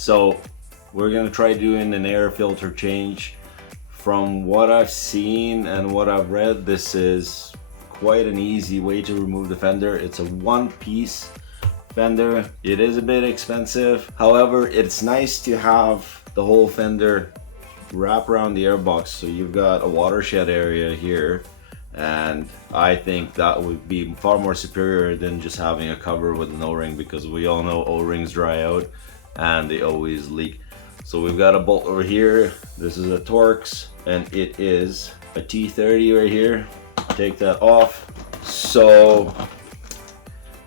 So we're gonna try doing an air filter change. From what I've seen and what I've read, this is quite an easy way to remove the fender. It's a one-piece fender. It is a bit expensive. However, it's nice to have the whole fender wrap around the airbox. So you've got a watershed area here, and I think that would be far more superior than just having a cover with an O-ring, because we all know O-rings dry out and they always leak. So we've got a bolt over here. This is a Torx, and it is a T30 right here. Take that off. So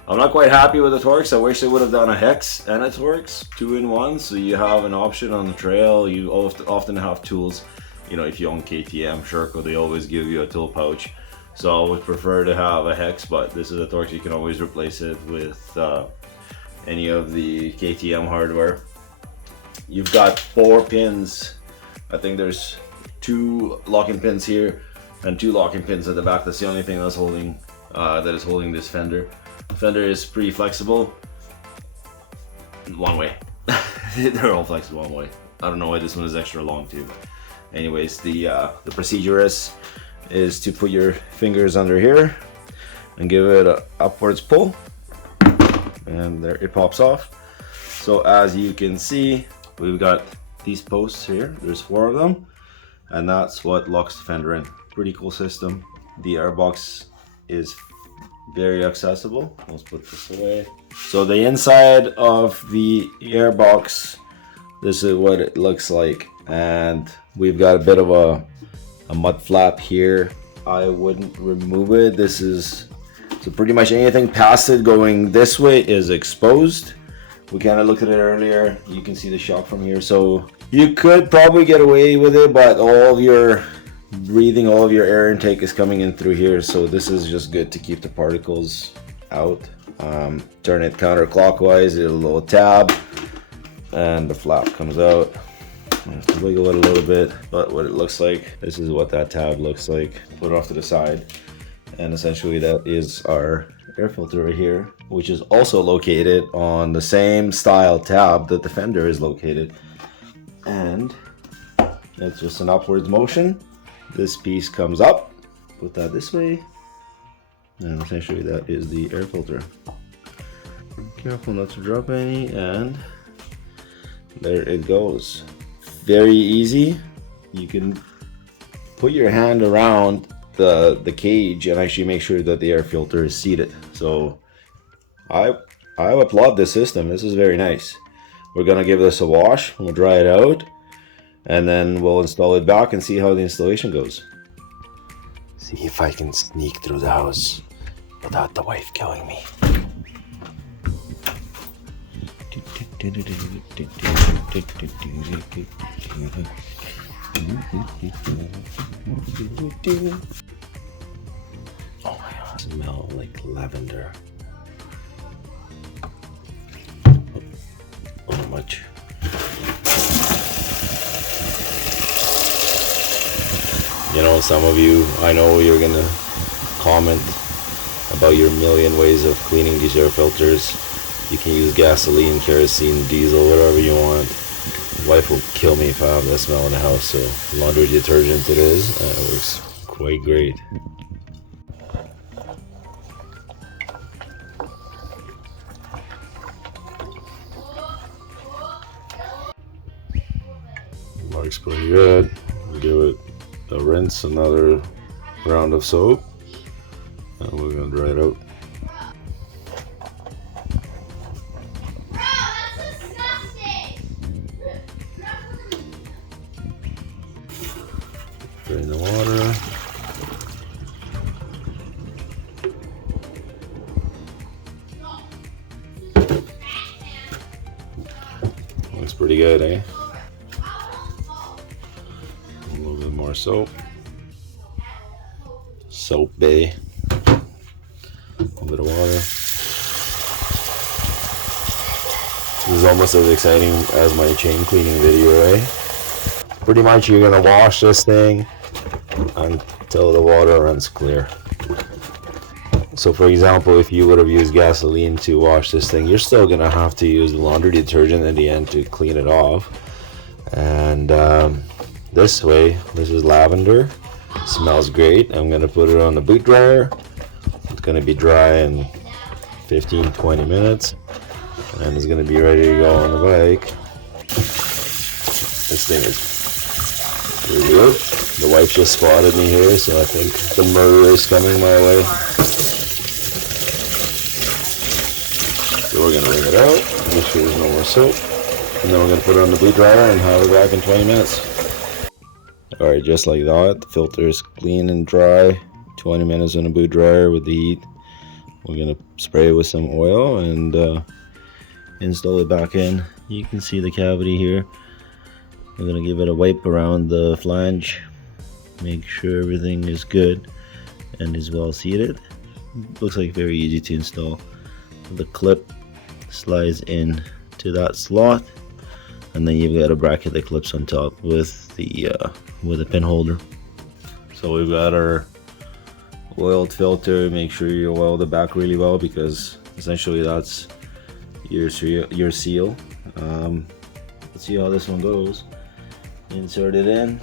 I'm not quite happy with the Torx. I wish they would have done a hex and a Torx 2-in-1, so you have an option on the trail. You often have tools. You know, if you own KTM, Sherco, they always give you a tool pouch. So I would prefer to have a hex, but this is a Torx. You can always replace it with any of the KTM hardware. You've got 4 pins. I think there's 2 locking pins here and 2 locking pins at the back. That's the only thing that's holding that is holding this fender. The fender is pretty flexible. One way. They're all flexible one way. I don't know why this one is extra long too. Anyways, the procedure is to put your fingers under here and give it an upwards pull, and there it pops off. So as you can see, we've got these posts here. There's 4 of them, and that's what locks the fender in. Pretty cool system. The airbox is very accessible. Let's put this away. So the inside of the airbox, this is what it looks like, and we've got a bit of a mud flap here. I wouldn't remove it. This is, so pretty much anything past it going this way is exposed. We kind of looked at it earlier. You can see the shock from here. So you could probably get away with it, but all of your breathing, all of your air intake is coming in through here. So this is just good to keep the particles out. Turn it counterclockwise, it'll little tab, and the flap comes out. I have to wiggle it a little bit, but what it looks like, this is what that tab looks like. Put it off to the side, and essentially that is our air filter right here, which is also located on the same style tab that the fender is located. And it's just an upwards motion. This piece comes up, put that this way, and essentially that is the air filter. Careful not to drop any, and there it goes. Very easy. You can put your hand around the cage and actually make sure that the air filter is seated. So I applaud this system. This is very nice. We're gonna give this a wash, we'll dry it out, and then we'll install it back and see how the installation goes. See if I can sneak through the house without the wife killing me. Oh my god, smell like lavender. Oh, not much. You know, some of you, I know you're gonna comment about your million ways of cleaning these air filters. You can use gasoline, kerosene, diesel, whatever you want. Wife will kill me if I have that smell in the house, so laundry detergent it is, and it works quite great. Works pretty good. We'll give it a rinse, another round of soap, and we're gonna dry it out. Drain the water. Looks pretty good, eh? A little bit more soap. Soap bay. A little bit of water. This is almost as exciting as my chain cleaning video, eh? Pretty much you're gonna wash this thing until the water runs clear. So for example, if you would have used gasoline to wash this thing, you're still gonna have to use the laundry detergent in the end to clean it off. And this way, this is lavender, smells great. I'm gonna put it on the boot dryer. It's gonna be dry in 15-20 minutes, and it's gonna be ready to go on the bike. This thing is really good. The wife just spotted me here, so I think the murder is coming my way. So we're gonna wring it out, make sure there's no more soap, and then we're gonna put it on the boot dryer and have it back in 20 minutes. Alright, just like that, the filter is clean and dry. 20 minutes in the boot dryer with the heat. We're gonna spray it with some oil and install it back in. You can see the cavity here. We're gonna give it a wipe around the flange, make sure everything is good and is well seated. Looks like very easy to install. The clip slides in to that slot, and then you've got a bracket that clips on top with a pin holder. So we've got our oiled filter. Make sure you oil the back really well, because essentially that's your seal. Let's see how this one goes. Insert it in,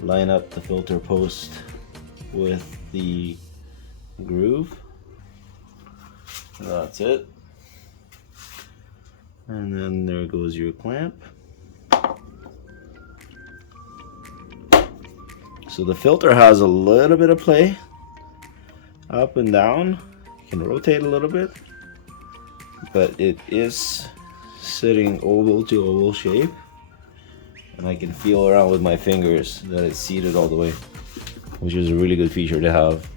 line up the filter post with the groove. That's it. And then there goes your clamp. So the filter has a little bit of play up and down. You can rotate a little bit, but it is sitting oval to oval shape, and I can feel around with my fingers that it's seated all the way, which is a really good feature to have.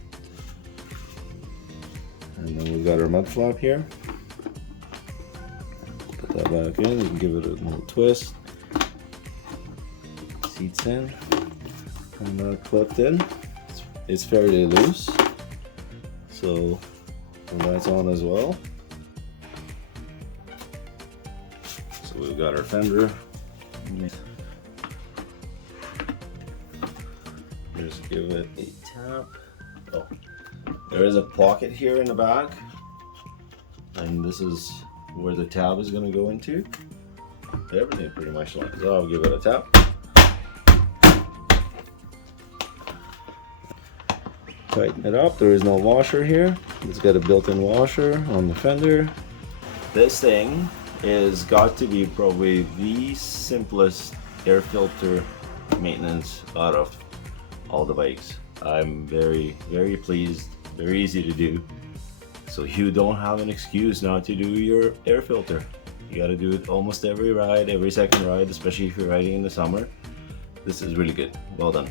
And then we've got our mud flap here. Put that back in, we can give it a little twist. Seats in, and that clipped in. It's fairly loose, so that's on as well. So we've got our fender. Just give it a tap. Oh, there is a pocket here in the back, and this is where the tab is going to go into. Everything pretty much lines up. I'll give it a tap. Tighten it up. There is no washer here. It's got a built-in washer on the fender. This thing is got to be probably the simplest air filter maintenance out of all the bikes. I'm very pleased. Very easy to do. So you don't have an excuse not to do your air filter. You got to do it almost every ride, every second ride, especially if you're riding in the summer. This is really good. Well done.